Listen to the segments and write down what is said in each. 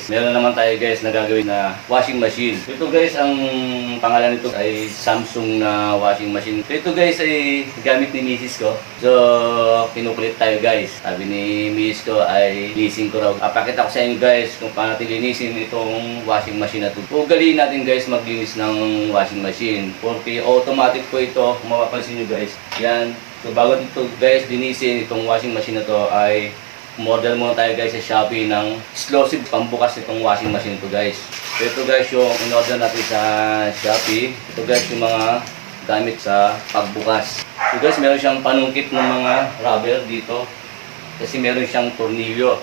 guys, meron naman tayo guys na gagawin na washing machine. Ito guys, ang pangalan nito ay Samsung na washing machine. Ito guys ay gamit ni misis ko. So, kinukulit tayo guys. Sabi ni misis ko ay linisin ko raw. Pakita ko sa inyo guys kung paano natin linisin itong washing machine na ito. Ugaliin natin guys maglinis ng washing machine. Porque automatic po ito, kung mapapansin nyo guys. Yan. So, bago ito guys linisin itong washing machine na ito ay model muna tayo guys sa Shopee ng explosive pambukas itong washing machine ito guys. So ito guys yung in-order natin sa Shopee. Ito guys yung mga gamit sa pagbukas. So guys meron siyang panungkit ng mga rubber dito. Kasi meron siyang tornilyo.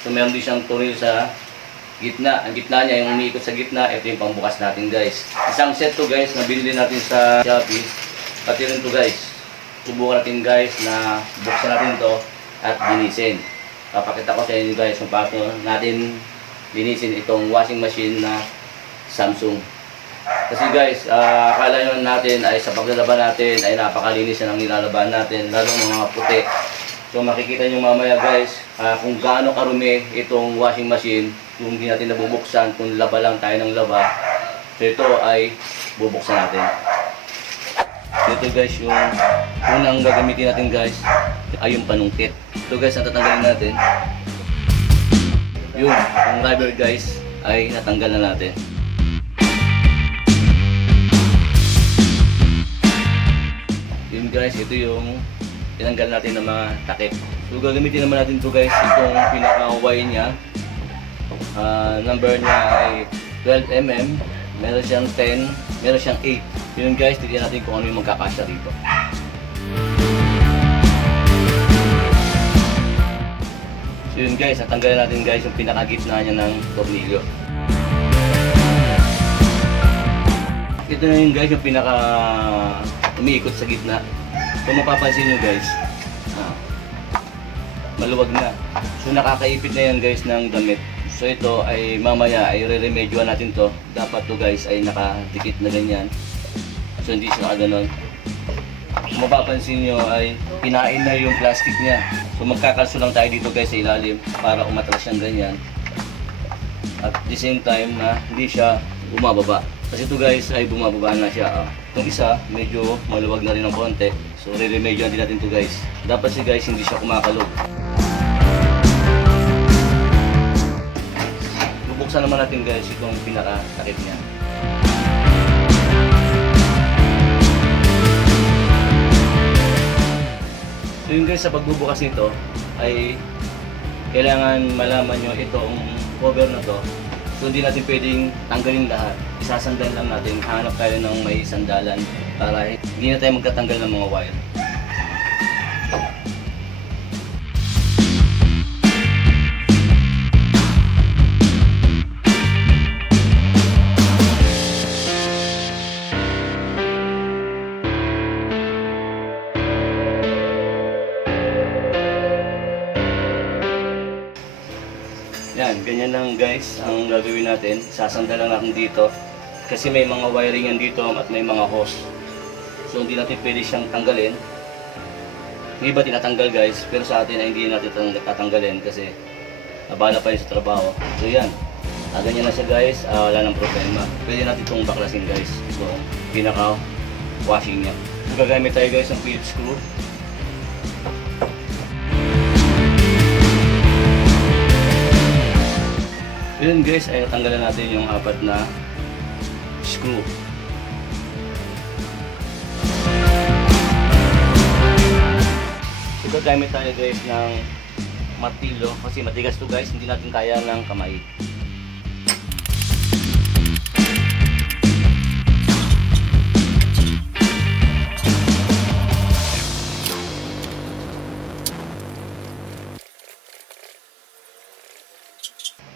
So meron din siyang tornilyo sa gitna. Ang gitna niya yung umiikot sa gitna. Ito yung pambukas natin guys. Isang set to guys na binili natin sa Shopee. Pati rin to guys. Subukan natin guys na buksan natin to at linisin. Papakita ko sa inyo guys kung paano natin linisin itong washing machine na Samsung. Kasi guys, akala nyo natin ay sa paglalaban natin ay napakalinis na ang nilalaban natin, lalo mga puti. So makikita nyo mamaya guys kung gaano karumi itong washing machine kung hindi natin nabubuksan, kung laba lang tayo ng laba. So ito ay bubuksan natin. Ito guys yung unang gagamitin natin guys ay yung panungkit. Ito guys ang tatanggalin natin. Yun, yung rubber guys ay natanggal na natin. Yun guys, ito yung tinanggal natin ng mga takip. So gagamitin naman natin ito guys, itong pinaka-Y niya. Number niya ay 12mm, meron siyang 10, meron siyang 8. Yun guys, tignan natin kung ano yung magkakasya dito. So yun guys, natanggalin natin guys yung pinakagitna niya ng tornilyo. Ito na yun guys, yung pinaka umiikot sa gitna. Kung mapapansin nyo guys, maluwag na. So nakakaipit na yan guys ng damit. So ito ay mamaya ay re-remedyoan natin to. Dapat to guys ay nakadikit na ganyan. So hindi siya kaganon. Kung mapapansin nyo ay kinain na yung plastic niya. So magkakalso lang tayo dito guys sa ilalim para umatras siyang ganyan. At the same time na hindi siya bumababa. Kasi ito guys ay bumababa na siya. Itong isa medyo maluwag na rin ng konti. So re-remedyoan din natin to guys. Dapat si guys hindi siya kumakalog. Bubuksan naman natin guys itong pinaka-takip niya. So yun guys, sa pagbubukas nito ay kailangan malaman nyo itong cover na to. So hindi natin pwedeng tanggalin lahat. Isasandal lang natin, hanap tayo ng may sandalan para hindi na tayo magtatanggal ng mga wire. Yan, ganyan lang guys ang gagawin natin. Sasandal lang natin dito. Kasi may mga wiring yan dito at may mga hose. So hindi natin pwede siyang tanggalin. Yung iba tinatanggal guys, pero sa atin ay hindi natin tatanggalin kasi nabala pa yun sa trabaho. So yan, ganyan na siya guys, wala nang problema. Pwede natin itong baklasin guys. So pinaka-washing niya. So gagamit tayo guys ng Phillips screw. Yun guys, ay tanggalan natin yung apat na screw. So gagamit tayo guys ng martilyo kasi matigas to guys, hindi natin kaya ng kamay.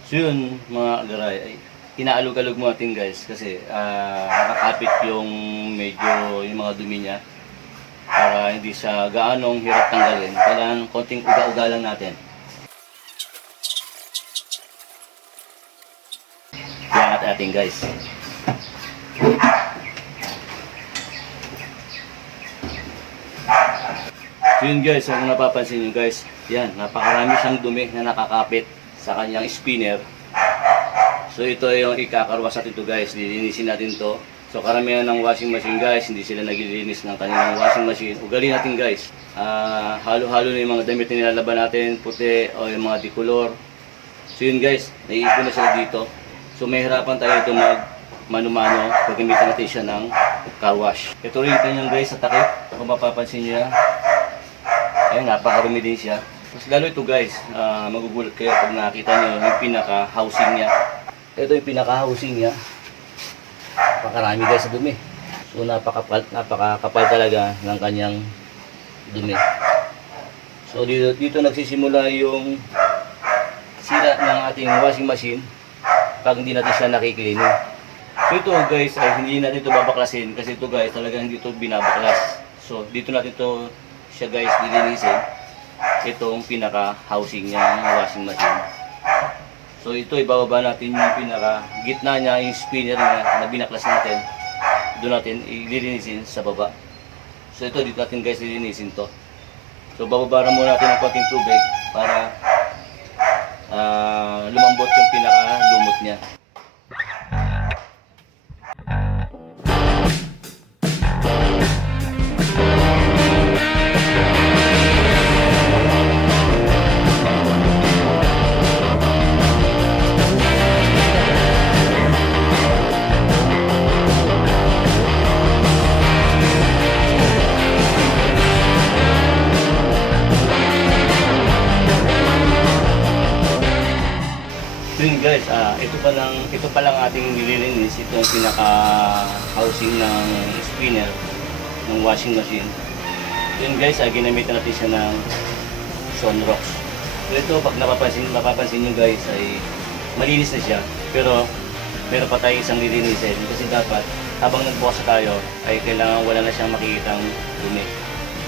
So yun mga agaray, ay inaalog-alog mo natin guys kasi nakakapit yung medyo yung mga dumi niya para hindi siya gaanong hirap tanggalin. Kailangan konting uga-uga lang natin. Iangat natin guys. So yun guys, kung napapansin nyo guys, yan, napakarami siyang dumi na nakakapit sa kanyang spinner So ito yung ikakarwas natin ito guys, lilinisin natin to. So karamihan ng washing machine guys, hindi sila naglilinis ng kanilang washing machine. Ugali natin guys, halo-halo na yung mga damit na nilalaban natin, puti o yung mga decolor. So yun guys, naiipon na sila dito. So may hirapan tayo ito mano-mano, pagamitan natin siya ng car wash. Ito rin kanyang guys sa takip, kung mapapansin niya. Ayun, napakarumi din siya. Mas lalo ito guys, magugulat kayo pag nakita nyo yung pinaka-housing niya. Ito yung pinaka-housing niya. Napakarami guys sa dumi. So napakakapal talaga ng kanyang dumi. So dito nagsisimula yung sira ng ating washing machine pag hindi natin siya nakikilinin. So ito guys ay hindi natin ito babaklasin kasi ito guys talagang hindi ito binabaklas. So dito natin ito siya guys dilinisin. Itong pinaka-housing niya ng washing machine. So ito ibababa natin yung pinaka-gitna niya, yung spinner niya na binaklas natin. Doon natin ililinisin sa baba. So ito dito natin guys ililinisin to. So bababa muna natin ng konting tubig para lumambot yung pinaka-lumot niya. Yun guys, ito pa lang ating nililinis, itong pinaka-housing ng spinner ng washing machine. Yun guys, ginamitan natin siya ng Sunrox. So ito, pag mapapansin nyo guys, ay malinis na siya. Pero meron pa tayo isang nilinisin kasi dapat habang nagbukas tayo ay kailangan wala na siyang makikitang dumi.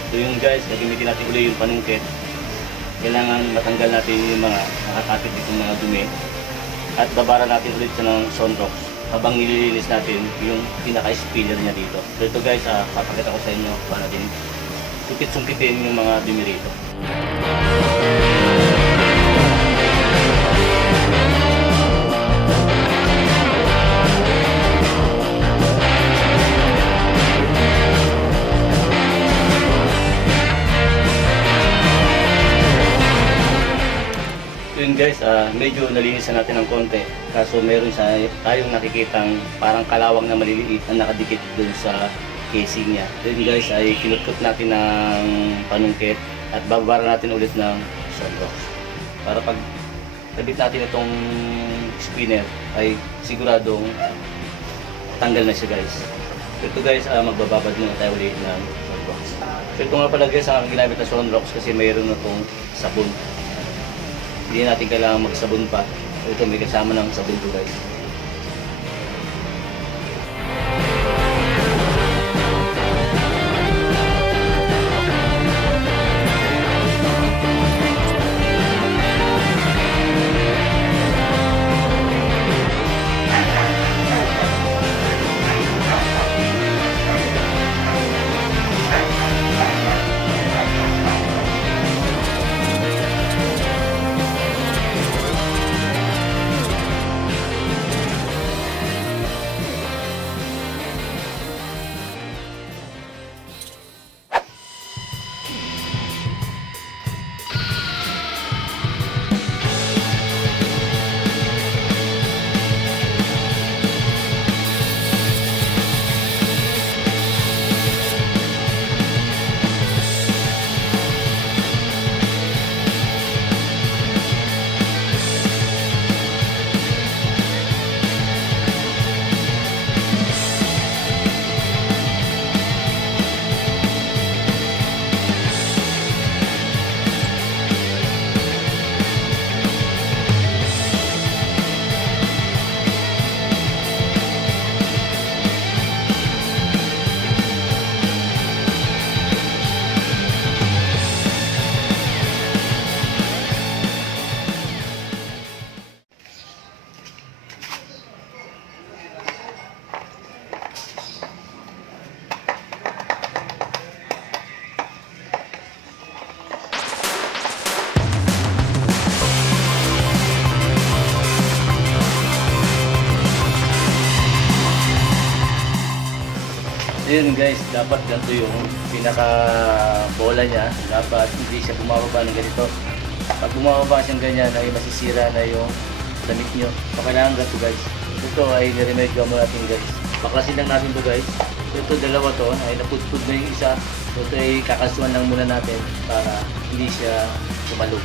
So yun guys, gagamitin natin ulit yung panungkit. Kailangan matanggal natin yung mga nakakapit ditong mga dumi. At babara natin ulit siya ng Sunrox habang nililinis natin yung pinaka-spinner niya dito. So ito guys, papakita ko sa inyo para din sungkit-sungkitin yung mga dumi rito. Yun guys, medyo nalinisan natin ng konti. Kaso meron tayong nakikitang parang kalawang na maliliit na nakadikit dun sa casing niya. Yun guys, ay kinutkot natin ng panungkit at babara natin ulit ng Sunrox. Para pag kabit natin itong spinner ay siguradong tanggal na siya guys. Ito guys, magbababad muna tayo ulit ng Sunrox. So ito nga pala guys, ang ginamit na Sunrox kasi mayroon na itong sabon. Hindi natin kailangan magsabon pa. Ito may kasama ng sabon to guys. Ayun guys, dapat ganito yung pinaka bola niya. Dapat hindi siya bumababa ng ganito. Pag bumababa siyang ganyan ay masisira na yung damit nyo. So kailangan ganito guys. Ito ay niremedyo mo natin guys. Baklasin lang natin to guys. Ito dalawa to ay napudpud na yung isa. So ito ay kakasuhan lang muna natin para hindi siya sumalog.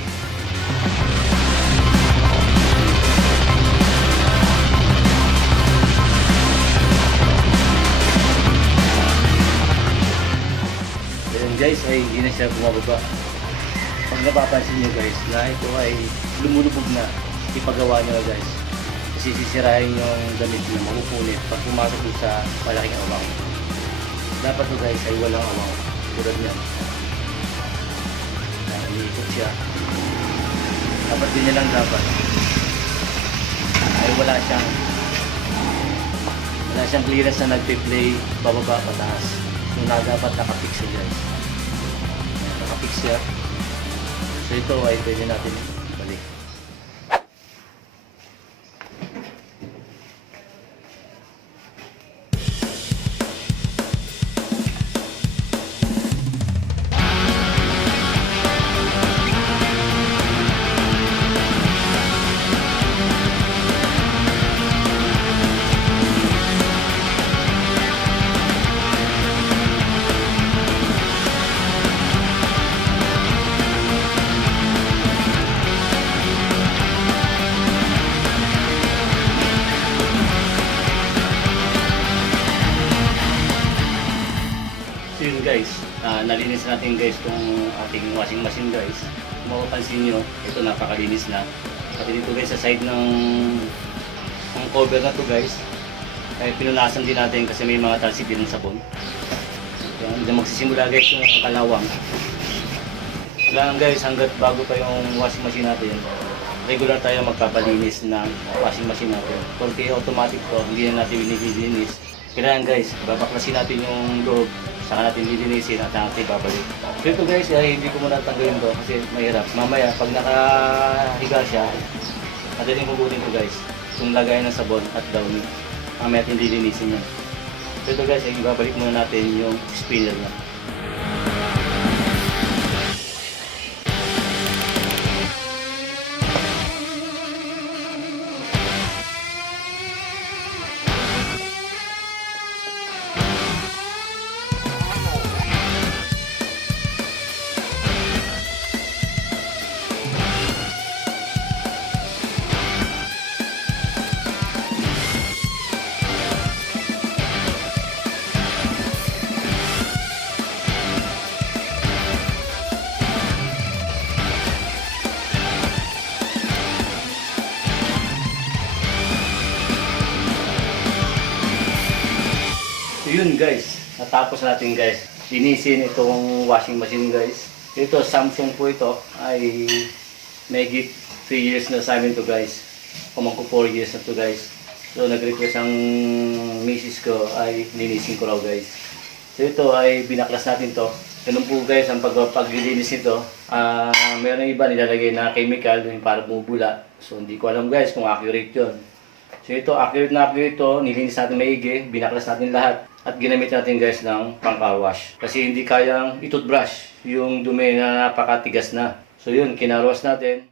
Ayun guys ay hindi na siya bumababa. Pag napapansin nyo guys na ito ay lumulubog na, ipagawa nyo guys. Kasi sisirahin yung damit nyo, mapupunit pag pumasok doon sa malaking awang. Dapat to guys ay walang awang. Tulad yan. Iikot siya. Dapat din niya lang dapat. Ay wala siyang clearance na nagpe-play bababa pataas. So na dapat nakapix siya guys. Nakapix siya. So ito ay pwede natin balik. So yun guys, nalinis natin guys itong ating washing machine guys. Kung mapapansin nyo, ito napakalinis na. Pati dito guys sa side ng cover na to guys, ay pinunasan din natin kasi may mga talsik din ng sabon. Yan, dyan magsisimula guys yung kalawang. Kailangan guys, hanggat bago pa yung washing machine natin, regular tayo magpapalinis ng washing machine natin. Porque automatic to, hindi na natin binibininis. Kailangan guys, babaklasin natin yung loob, saka natin lilinisin at natin babalik. So ito guys, ay hindi ko muna tanggalin to kasi mahirap. Mamaya, pag nakahiga siya, madaling kukunin ko guys, yung lagayan ng sabon at downy. Mamaya natin lilinisin yan. So ito guys, ay babalik muna natin yung spinner niya. Yun guys, natapos natin guys. Linisin itong washing machine guys. Ito, Samsung po ito. Ay may 3 years na sa amin to guys. Kumangko 4 years na to guys. So nag-request ang misis ko ay linisin ko raw guys. So ito ay binaklas natin to. Ganun po guys ang paglilinis nito. Meron iba nilalagay na chemical yung para bumubula. So hindi ko alam guys kung accurate yun. So ito, accurate na accurate ito. Nilinis natin maigi, binaklas natin lahat. At ginamit natin guys ng pang-car wash. Kasi hindi kayang i-toothbrush yung dumi na napakatigas na. So yun, kinaros natin.